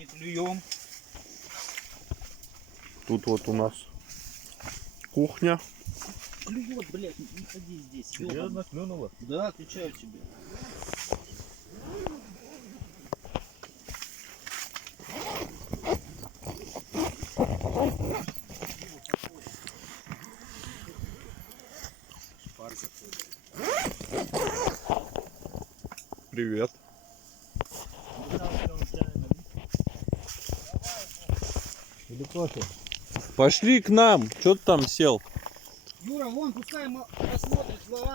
Не клюем. Тут вот у нас кухня. Клюет, блядь, не ходи здесь. Серьезно, клюнуло? Да, отвечаю тебе. Привет. Или кофе? Пошли к нам. Что ты там сел? Юра, вон, пускай посмотрит слова.